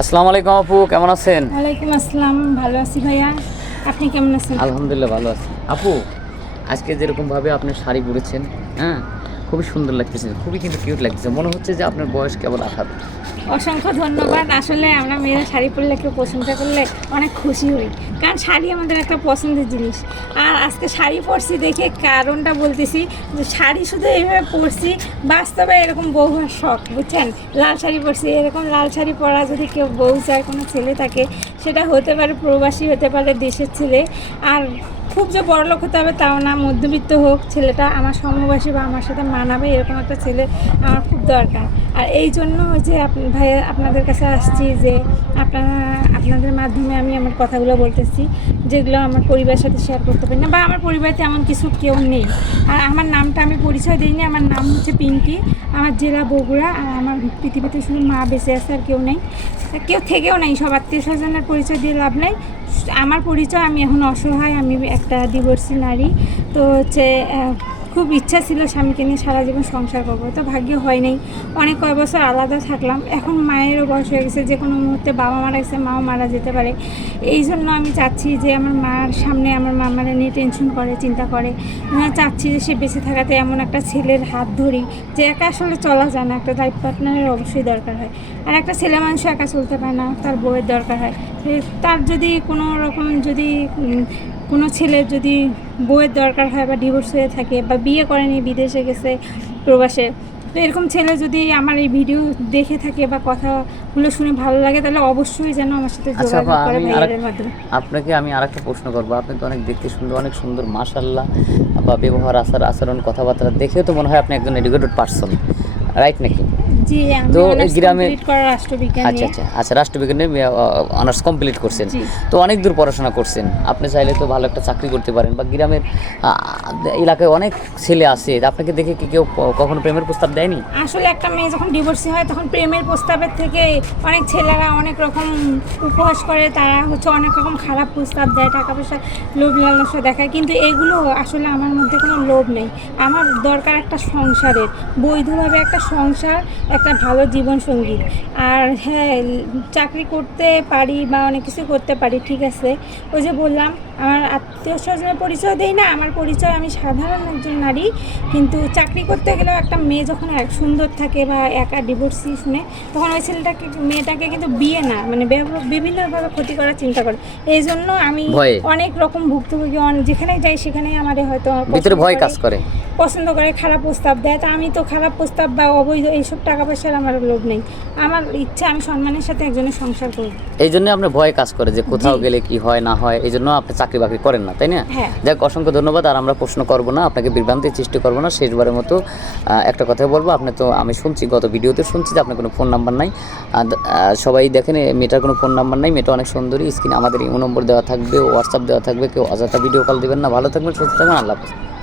আসসালামু আলাইকুম আপু কেমন আছেন? ওয়ালাইকুম আসসালাম ভালো আছি ভাইয়া। আপনি কেমন আছেন? আলহামদুলিল্লাহ ভালো আছি। আপু আজকে যেরকমভাবে আপনি শাড়ি পরেছেন হ্যাঁ খুবই সুন্দর লাগতেছে, খুবই কিন্তু কিউট লাগতেছে। মনে হচ্ছে যে আপনার বয়স কেবল আঠারো। অসংখ্য ধন্যবাদ। আসলে আমরা মেয়েরা শাড়ি পরলে, কেউ প্রশংসা করলে অনেক খুশি হই। কারণ শাড়ি আমাদের একটা পছন্দের জিনিস। আর আজকে শাড়ি পরছি দেখে কারণটা বলতেছি যে শাড়ি শুধু এইভাবে পরছি, বাস্তবে এরকম বউ হওয়ার শখ, বুঝছেন? লাল শাড়ি পরছি, এরকম লাল শাড়ি পরা যদি কেউ বউ চায়, কোনো ছেলে থাকে, সেটা হতে পারে প্রবাসী, হতে পারে দেশের ছেলে। আর খুব যে বড়লোক হতে হবে তাও না, মধ্যবিত্ত হোক, ছেলেটা আমার সমবয়সী বা আমার সাথে মানাবে, এরকম একটা ছেলে আমার খুব দরকার। আর এই জন্য যে ভাই আপনাদের কাছে আসছি যে আপনারা, আপনাদের মাধ্যমে আমি আমার কথাগুলো বলতেছি, যেগুলো আমার পরিবারের সাথে শেয়ার করতে পারি না বা আমার পরিবারে এমন কিছু কেউ নেই। আর আমার নামটা আমি পরিচয় দিইনি, আমার নাম হচ্ছে পিঙ্কি, আমার জেলা বগুড়া, আর আমার পৃথিবীতে শুধু মা বেঁচে আছে আর কেউ নেই। কেউ থেকেও নেই, সব আত্মীয় স্বজনের পরিচয় দিয়ে লাভ নেই। আমার পরিচয়, আমি এখন অসহায়, আমি একটা ডিভোর্সি নারী। তো হচ্ছে খুব ইচ্ছা ছিল স্বামীকে নিয়ে সারা জীবন সংসার করব, তো ভাগ্য হয় নাই। অনেক কয় বছর আলাদা থাকলাম। এখন মায়েরও বয়স হয়ে গেছে, যে কোনো মুহূর্তে বাবা মারা গেছে, মাও মারা যেতে পারে। এই জন্য আমি চাচ্ছি যে আমার মার সামনে আমার মা মারা নিয়ে টেনশন করে, চিন্তা করে। চাচ্ছি যে সে বেঁচে থাকাতে এমন একটা ছেলের হাত ধরি, যে একা আসলে চলা যায় না। একটা লাইফ পার্টনারের অবশ্যই দরকার হয়। আর একটা ছেলে মানুষ একা চলতে পারে না, তার বউয়ের দরকার হয়। তার যদি কোনো রকম যদি কোনো ছেলে যদি বইয়ের দরকার হয় বা ডিভোর্স হয়ে থাকে বা বিয়ে করেনি বিদেশে গেছে প্রবাসে তো এরকম ছেলে যদি আমার এই ভিডিও দেখে থাকে বা কথাগুলো শুনে ভালো লাগে তাহলে অবশ্যই যেন আমার সাথে আচ্ছা যোগাযোগ করে মাধ্যমে। আপনাকে আমি আরেকটা প্রশ্ন করব। আপনি তো অনেক দেখতে সুন্দর অনেক সুন্দর মাশাল্লাহ বা ব্যবহার আচার আচরণ কথাবার্তা দেখেও তো মনে হয় আপনি একজন এডুকেটেড পার্সন রাইট নাকি? জি তো গ্রামে- করা রাষ্ট্রবিজ্ঞান। আচ্ছা নিয়ে আচ্ছা আচ্ছা রাষ্ট্রবিজ্ঞানে অনার্স কমপ্লিট করছেন। তো অনেক দূর পড়াশোনা করছেন। আপনি চাইলে তো ভালো একটা চাকরি করতে পারেন বা গ্রামের এলাকায় অনেক ছেলে আছে। আপনাকে দেখে কি কেউ কখনো প্রেমের প্রস্তাব দেয়নি? আসলে একটা মেয়ে যখন ডিভোর্সি হয় তখন প্রেমের প্রস্তাবের থেকে অনেক ছেলেরা অনেক রকম উপহাস করে। তারা হচ্ছে অনেক রকম খারাপ প্রস্তাব দেয় টাকা পয়সা লোভ লালসা দেখায়। কিন্তু এগুলো আসলে আমার মধ্যে কোনো লোভ নেই। আমার দরকার একটা সংসারের। বৈধভাবে একটা সংসার একটা ভালো জীবনসঙ্গী। আর হ্যাঁ চাকরি করতে পারি বা অনেক কিছু করতে পারি ঠিক আছে। ওই যে বললাম আমার আত্মীয় স্বজনের পরিচয় দেই না আমার পরিচয় আমি সাধারণ একজন নারী। কিন্তু চাকরি করতে গেলেও একটা মেয়ে যখন এক সুন্দর থাকে বা একা ডিভোর্সি শুনে তখন ওই ছেলেটাকে মেয়েটাকে কিন্তু বিয়ে না মানে বিভিন্নভাবে ক্ষতি করার চিন্তা করে। এই জন্য আমি অনেক রকম ভুক্তভোগী যেখানে যাই সেখানেই আমারে হয়তো ভিতরে ভয় কাজ করে। পছন্দ করে খারাপ প্রস্তাব দেয়। তা আমি তো খারাপ প্রস্তাব বা অবৈধ এইসব টাকা পয়সার আমার লোভ নেই। আমার ইচ্ছা আমি সম্মানের সাথে একজনের সংসার করব। এই জন্য আপনার ভয় কাজ করে যে কোথাও গেলে কি হয় না হয় এই জন্য আপনি চাকরি বাকরি করেন না তাই না? হ্যাঁ। যাক অসংখ্য ধন্যবাদ আর আমরা প্রশ্ন করব না আপনাকে বিভ্রান্তির সৃষ্টি করব না শেষবারের মতো একটা কথা বলব আপনি তো আমি শুনছি গত ভিডিওতে শুনছি যে আপনার কোনো ফোন নাম্বার নাই সবাই দেখেন মেয়েটার কোনো ফোন নাম্বার নাই মেয়েটা অনেক সুন্দরী স্ক্রিনে আমাদের ইমো নম্বর দেওয়া থাকবে হোয়াটসঅ্যাপ দেওয়া থাকবে কেউ অযথা ভিডিও কল দেবেন না ভালো থাকবেন সুস্থ থাকবেন আল্লাহ হাফেজ।